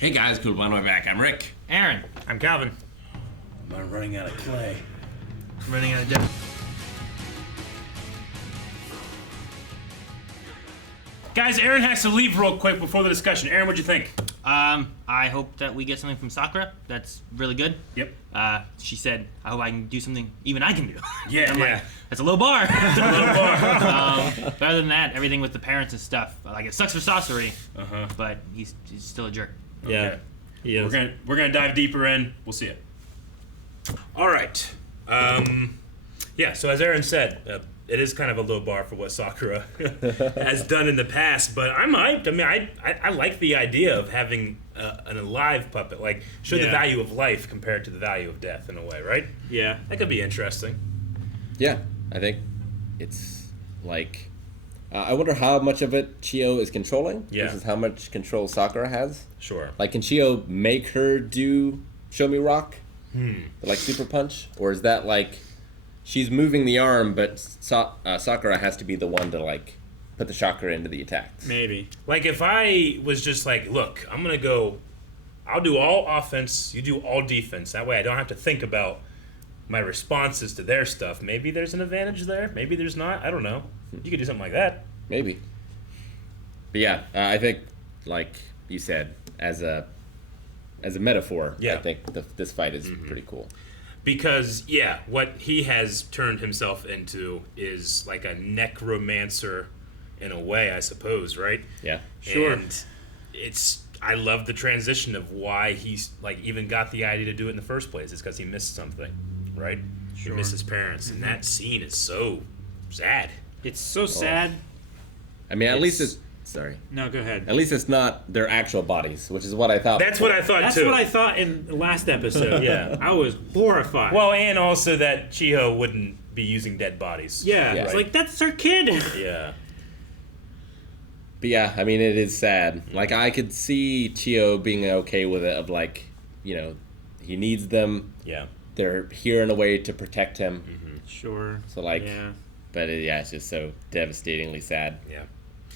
Hey guys, cool to my back. I'm Rick. Aaron. I'm Calvin. I'm running out of clay. Running out of depth. Guys, Aaron has to leave real quick before the discussion. Aaron, what'd you think? I hope that we get something from Sakura. That's really good. Yep. She said, I hope I can do something even I can do. Yeah, I'm yeah. like, that's a low bar. It's a little bar. But other than that, everything with the parents and stuff, like it sucks for Sasori, but he's still a jerk. Yeah. Okay. He is. We're gonna dive deeper in. We'll see it. All right. Yeah. So as Aaron said, it is kind of a low bar for what Sakura has done in the past, but I'm hyped. I mean, I like the idea of having an alive puppet, like show the value of life compared to the value of death in a way, right? Yeah. That could be interesting. Yeah, I think it's like I wonder how much of it Chio is controlling versus how much control Sakura has. Sure. Like, can Chio make her do Show Me Rock? Like Super Punch? Or is that like she's moving the arm, but Sakura has to be the one to like put the chakra into the attacks? Maybe. Like if I was just like, look, I'm gonna go, I'll do all offense, you do all defense. That way I don't have to think about my responses to their stuff. Maybe there's an advantage there. Maybe there's not. I don't know. You could do something like that. Maybe. But yeah, I think, like you said, as a metaphor, I think this fight is pretty cool. Because, what he has turned himself into is like a necromancer in a way, I suppose, right? Yeah. Sure. And I love the transition of why he's like even got the idea to do it in the first place. It's because he missed something, right? Sure. He missed his parents, and that scene is so sad. It's so sad. I mean, at least it's... Sorry. No, go ahead. At least it's not their actual bodies, which is what I thought. That's what I thought, That's too. what I thought in the last episode. Yeah. I was horrified. Well, and also that Chiho wouldn't be using dead bodies. yeah. Yeah. It's like, that's her kid. Yeah. But yeah, I mean, it is sad. Like, I could see Chio being okay with it, of like, you know, he needs them. Yeah. They're here in a way to protect him. Sure. So, like, Yeah. but it's just so devastatingly sad. Yeah.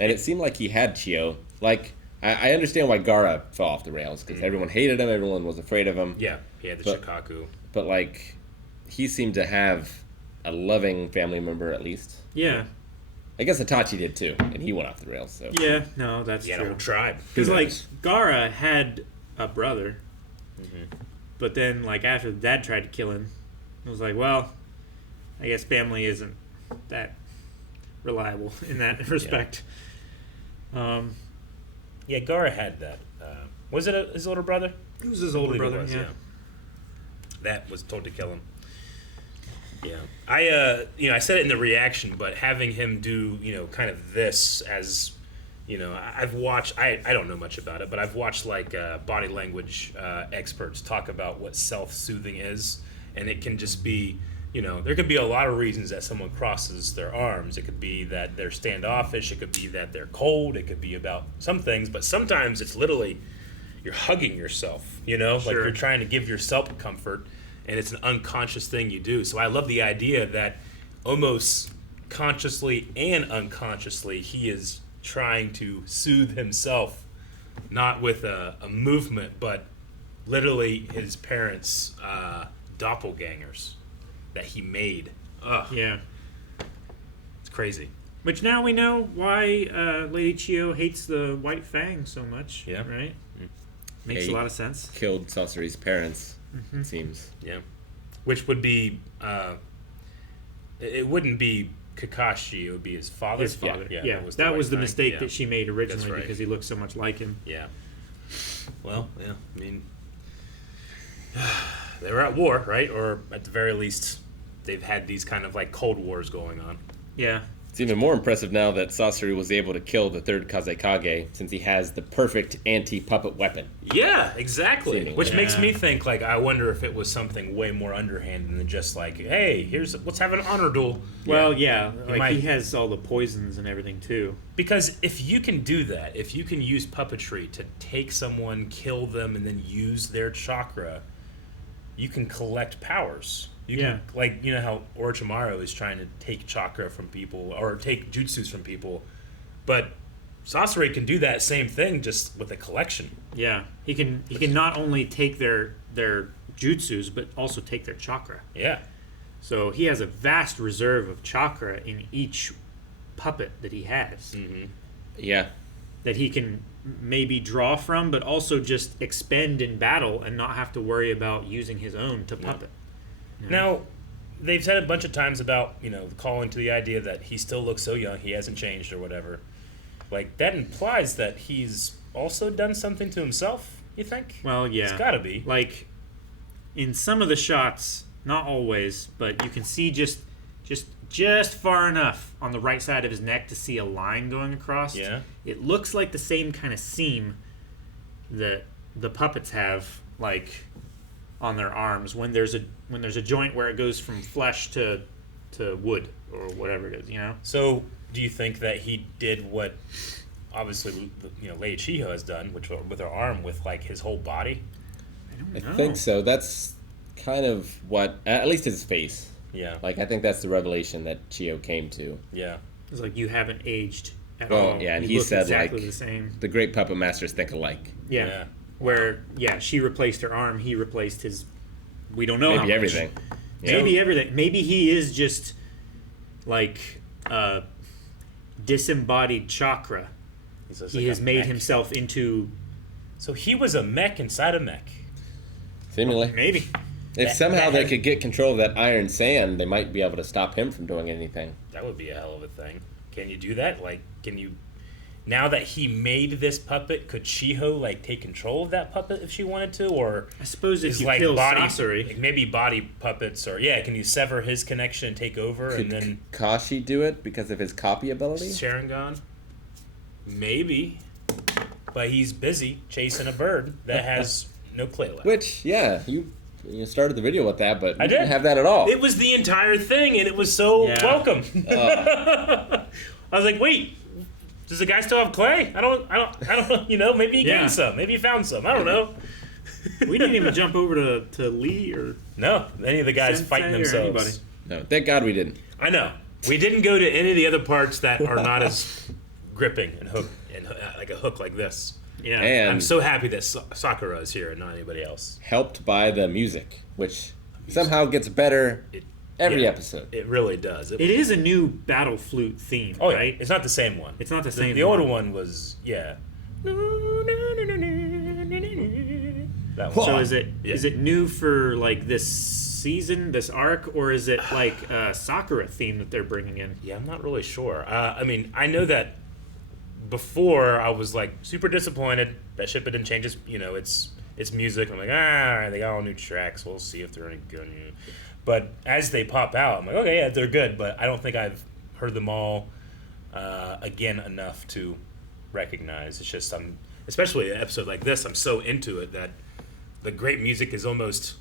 And it seemed like he had Chio. Like, I understand why Gaara fell off the rails, because everyone hated him, everyone was afraid of him. Yeah. He had the But- Shikaku. But, like, he seemed to have a loving family member, at least. Yeah. I guess Itachi did, too, and he went off the rails, so... Yeah. No, that's He had a true. whole tribe. Because, like, Gaara had a brother. But then, like, after the dad tried to kill him, it was like, well, I guess family isn't that reliable in that respect. Yeah, Gaara had that. Was it his older brother? It was his I older believe it brother, was, yeah. That was told to kill him. Yeah. I said it in the reaction, but having him do, kind of this as, I've watched, I don't know much about it, but I've watched like body language experts talk about what self-soothing is, and it can just be, there could be a lot of reasons that someone crosses their arms. It could be that they're standoffish. It could be that they're cold. It could be about some things, but sometimes it's literally you're hugging yourself, like Sure. you're trying to give yourself comfort, and it's an unconscious thing you do. So I love the idea that almost consciously and unconsciously he is trying to soothe himself, not with a movement, but literally his parents' doppelgangers that he made. Ugh, Yeah. it's crazy. Which now we know why Lady Chio hates the White Fang so much. Yeah. Right? Makes Yeah, a lot of sense. Killed Sasori's parents, it seems. Yeah, which would be it wouldn't be Kakashi, it would be his father. His father. Yeah, Yeah. the That White was the Fang. mistake Yeah. that she made originally That's right. because he looked so much like him. Yeah. Well, yeah. I mean, they were at war, right? Or at the very least, they've had these kind of like Cold Wars going on. Yeah. It's even more impressive now that Sasori was able to kill the third Kazekage, since he has the perfect anti-puppet weapon. Yeah, exactly. Seemingly. Which makes Yeah. me think, like, I wonder if it was something way more underhanded than just like, hey, let's have an honor duel. Well, yeah. Like might- he has all the poisons and everything too. Because if you can do that, if you can use puppetry to take someone, kill them, and then use their chakra, you can collect powers. You can, like, you know how Orochimaru is trying to take chakra from people, or take jutsus from people, but Sasori can do that same thing just with a collection. Yeah, he can not only take their jutsus but also take their chakra. Yeah. So he has a vast reserve of chakra in each puppet that he has. Mm-hmm. Yeah. That he can maybe draw from, but also just expend in battle and not have to worry about using his own to puppet. You know? Now, they've said a bunch of times about, calling to the idea that he still looks so young, he hasn't changed or whatever. Like, that implies that he's also done something to himself, you think? Well, yeah. It's gotta be. Like, in some of the shots, not always, but you can see just far enough on the right side of his neck to see a line going across. Yeah. It looks like the same kind of seam that the puppets have, like, on their arms when there's a joint where it goes from flesh to wood or whatever it is, So, do you think that he did what, obviously, Lei Chiho has done, which with her arm, with like his whole body? I think so. That's kind of what, at least his face. Yeah. Like, I think that's the revelation that Chiyo came to. Yeah. It's like, you haven't aged at Well, all. yeah, and You he look said, exactly like, the same. The great puppet masters think alike. Yeah. Where, she replaced her arm, he replaced his, we don't know how Maybe much. everything. Maybe everything. Maybe he is just, like, disembodied chakra. He has made himself into... So he was a mech inside a mech. Seemingly. Maybe. If somehow they could get control of that iron sand, they might be able to stop him from doing anything. That would be a hell of a thing. Can you do that? Like, can you... Now that he made this puppet, could Shiho, like, take control of that puppet if she wanted to? Or I suppose if is, you like, kill body, Sasori... like, maybe body puppets, or, can you sever his connection and take over, Could and then... Kashi do it because of his copy ability? Sharingan? Maybe. But he's busy chasing a bird that has no clay left. Which, yeah, you started the video with that, but I you didn't did. have that at all. It was the entire thing, and it was so welcome. I was like, wait, does the guy still have clay? I don't know, maybe he gained some. Maybe he found some. I don't know. We didn't even jump over to Lee or... No, any of the guys Sensei fighting or themselves. anybody. No, thank God we didn't. I know. We didn't go to any of the other parts that are not as gripping and hook, and like a hook like this. Yeah. And I'm so happy that Sakura is here and not anybody else. helped by the music, which somehow gets better every episode. It really does. It is a new battle flute theme, Oh, right? yeah. It's not the same one. It's not the same The one. older one was, That one. So is it Yeah. is it new for like this season, this arc, or is it like a Sakura theme that they're bringing in? Yeah, I'm not really sure. I mean, I know that before I was like super disappointed that Shippuden changes, its music. I'm like, all right, they got all new tracks. We'll see if they're any good. But as they pop out, I'm like, okay, yeah, they're good. But I don't think I've heard them all again enough to recognize. It's just especially an episode like this, I'm so into it that the great music is almost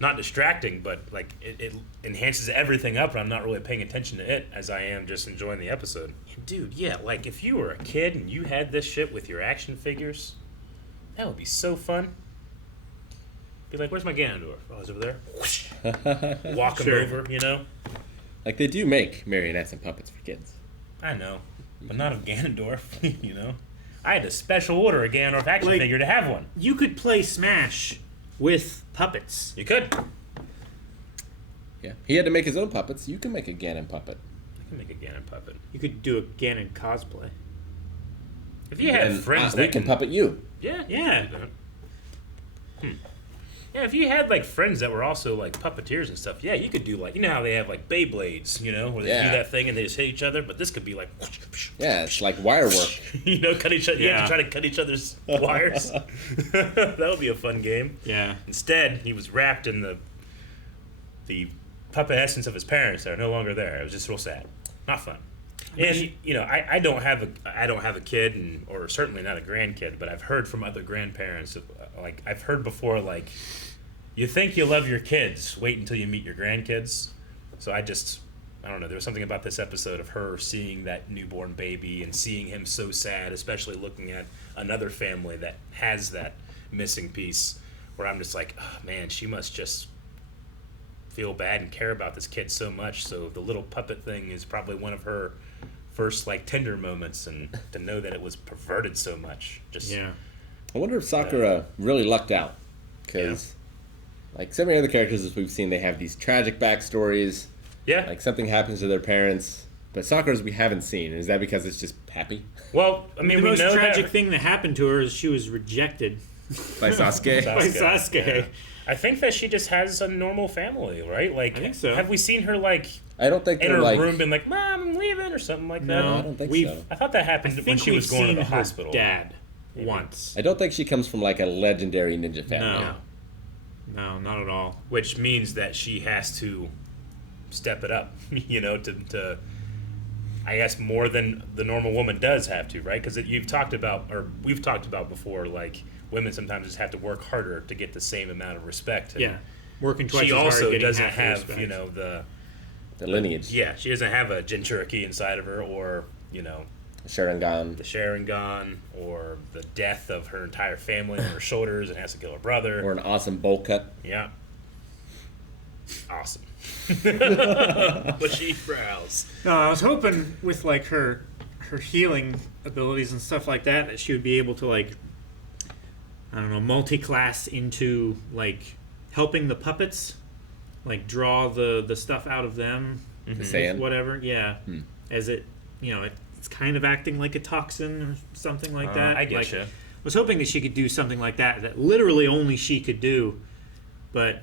not distracting, but like it enhances everything up, and I'm not really paying attention to it as I am just enjoying the episode. And dude, yeah, like if you were a kid and you had this shit with your action figures, that would be so fun. Be like, where's my Ganondorf? Oh, he's over there. Walk him over, Like, they do make marionettes and puppets for kids. I know, but not of Ganondorf, I had to special order a Ganondorf action figure to have one. You could play Smash with puppets. You could. Yeah. He had to make his own puppets. You can make a Ganon puppet. I can make a Ganon puppet. You could do a Ganon cosplay. If you had And, friends we that can puppet you. Yeah. Yeah. Yeah, if you had like friends that were also like puppeteers and stuff, yeah, you could do like how they have like Beyblades, where they do that thing and they just hit each other, but this could be like Yeah, it's like wire work. cut each other. You have to try to cut each other's wires. That would be a fun game. Yeah. Instead, he was wrapped in the puppet essence of his parents that are no longer there. It was just real sad, not fun. And I don't have a kid, or certainly not a grandkid, but I've heard from other grandparents. Like I've heard before, like you think you love your kids, wait until you meet your grandkids. So I don't know. There was something about this episode of her seeing that newborn baby and seeing him so sad, especially looking at another family that has that missing piece, where I'm just like, oh man, she must just feel bad and care about this kid so much. So the little puppet thing is probably one of her first like tender moments, and to know that it was perverted so much. Just Yeah. I wonder if Sakura really lucked out, because like so many other characters as we've seen, they have these tragic backstories. yeah. Like something happens to their parents, but Sakura's we haven't seen. Is that because it's just happy Well, I mean, The we most know tragic that thing that happened to her is she was rejected by Sasuke? by Sasuke. Yeah. I think that she just has a normal family, right? Like, I think so. Have we seen her like I don't think in they're her like. room, been like, "Mom, I'm leaving" or something like that? No, I don't think we've so. I thought that I happened when think she we've was going to seen the her hospital. dad once. I don't think she comes from like a legendary ninja family. No. No, not at all. Which means that she has to step it up, you know, to I guess more than the normal woman does have to, right? Because you've talked about, or we've talked about before, like women sometimes just have to work harder to get the same amount of respect. And Yeah. Working twice she as hard, also getting doesn't half the have, respect. you know, the lineage. Yeah, she doesn't have a Jinchuriki inside of her, or you know, Sharingan. the Sharingan, or the death of her entire family on her shoulders and has to kill her brother. Or an awesome bowl cut. Yeah. Awesome. Bushy brows. No, I was hoping with like her healing abilities and stuff like that she would be able to like, I don't know, multi-class into like helping the puppets, like draw the stuff out of them, The sand. whatever. Yeah, as it, you know, it's kind of acting like a toxin or something like that. I get like, you. I was hoping that she could do something like that literally only she could do, but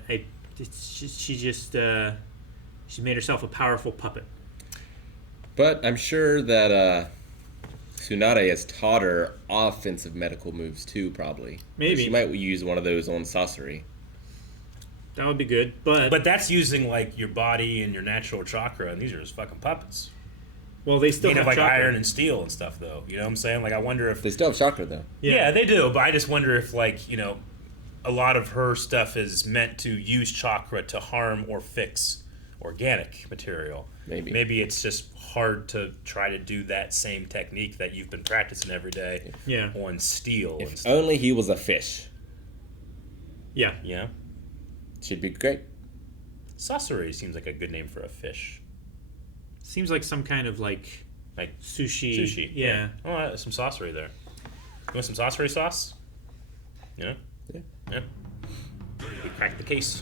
she made herself a powerful puppet. But I'm sure that Tsunade has taught her offensive medical moves too, probably. Maybe. She might use one of those on Sasori. That would be good, But that's using like your body and your natural chakra, and these are just fucking puppets. well, they still Made have of like chakra. iron and steel and stuff, though. You know what I'm saying? Like, I wonder if They still have chakra, though. yeah, they do. But I just wonder if, like, you know, a lot of her stuff is meant to use chakra to harm or fix organic material. Maybe it's just hard to try to do that same technique that you've been practicing every day Yeah. on steel and If stuff. only he was a fish. Yeah. Yeah. Should be great. Sasori seems like a good name for a fish. Seems like some kind of like Like sushi. sushi. Yeah. Oh, some Sasori there. You want some Sasori sauce? Yeah. Yeah. Yeah. We cracked the case.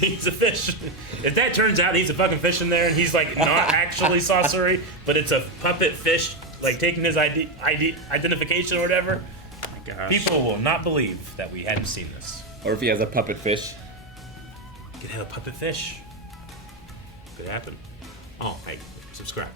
He's a fish. If that turns out he's a fucking fish in there and he's like not actually Sasori, but it's a puppet fish, like taking his identification or whatever, My gosh. people will not believe that we hadn't seen this. Or if he has a puppet fish. You could have a puppet fish. Could happen. Oh, hey, subscribe.